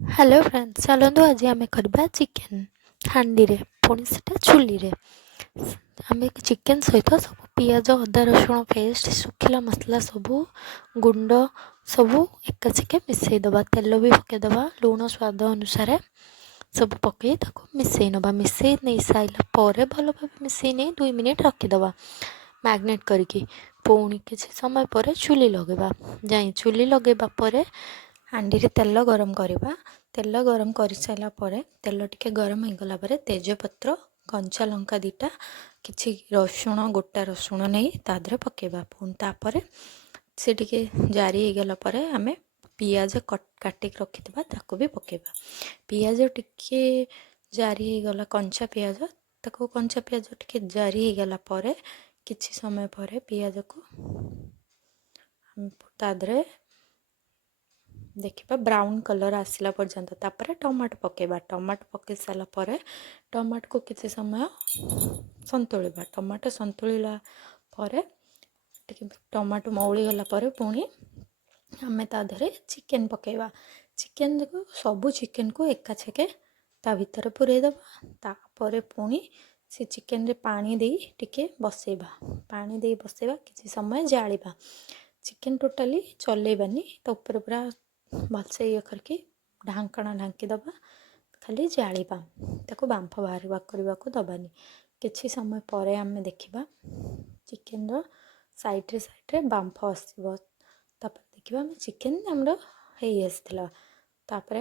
Hello friends, चलतु आज आम करवा चिकेन हांडी रे पुणी से चुली रे। आम चिकेन सहित सब पियाज अदा रसुण पेस्ट शुखिला मसला सब गुंड सब एकाचिके मिसईदबा। तेल भी पकईदबा, लुण स्वाद अनुसार सब पकई मिसई नवा। मिसई नहीं सारा पर भल भाव मिसई नहीं 2 मिनिट रखीदबा मैग्नेट करके। पुणी किसी समय पर चुली लगेबा। जाई चुली लगेबा पर हांडी रे तेल गरम करवा। तेल गरम कर सारा पर तेल टिके गरम हो गला पर तेजपत्र कंचा लंका 2टा किछि रसुण गोटा रसुण नहीं तादरे पकेबा। पुणी तापर से टिके जारी हो गला पर आमे पियाज काटिक रखिथिबा ताको भी पकेबा। पियाज टिके जारी हो गला कंचा पियाज ताको कंचा पियाज टिके जारी हो गला पर किछि समय पर पियाज को तादरे देखिबा ब्राउन कलर आसला पर्यंत। तापर टमाटो पकेबा। टमाटो पकई सारा पर टमाटो को किसी समय संतुलिबा। टमाटो संतुलिला पर टमाटो मौली गला पर पुणी आमे ता धरे चिकेन पकेबा। चिकेन को सबू चिकेन को एका छेके ता भीतर पुरेई दबा। तापर पुणी से चिकेन रे पानी दे टिके बसेबा। पानी दे बसेबा किसी समय जालिबा। चिकेन टोटाली चलेबानी तो ऊपर पूरा भलसे ये करके ढांकणा ढांकी दबा। खाली जालिबा ताको बांफ बाहर करने को दबानी। किछि समय पर आमे देखिबा चिकेन रो साइड रे बांफ आसीबो। तापर देखिबा आमे चिकेन हमरो हेई आसथिला। तापर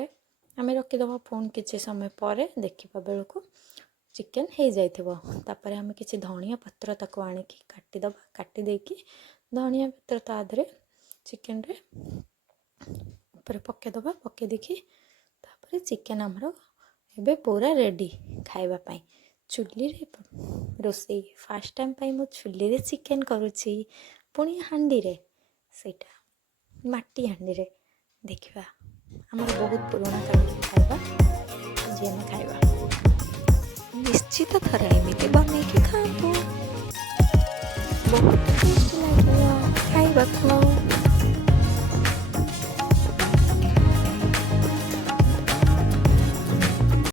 आमे रखी दबा। फोन किछि समय पर देखिबा बेलको चिकेन हो जाइथिबो। तापर आमे किछि धनिया पत्र ताको आनिकी काटी दबा। काटी देकी धनिया पत्र तादरे चिकेन रे ऊपर पके दबा। पके देखी तापर चिकेन हमरो एबे पूरा रेडी खाइबा पाई। चुली रे रोसई फास्ट टाइम पाई मो चुली रे चिकेन करूची। पुणी हांडी रे सेटा माटी हांडी रे देखिबा हमर बहुत पुराना काल खाइबा जे हम खाइबा। निश्चित थरे एमिति बनेइकी खाबो, बहुत टेस्टी लागिବ ଖାଇବାକୁ।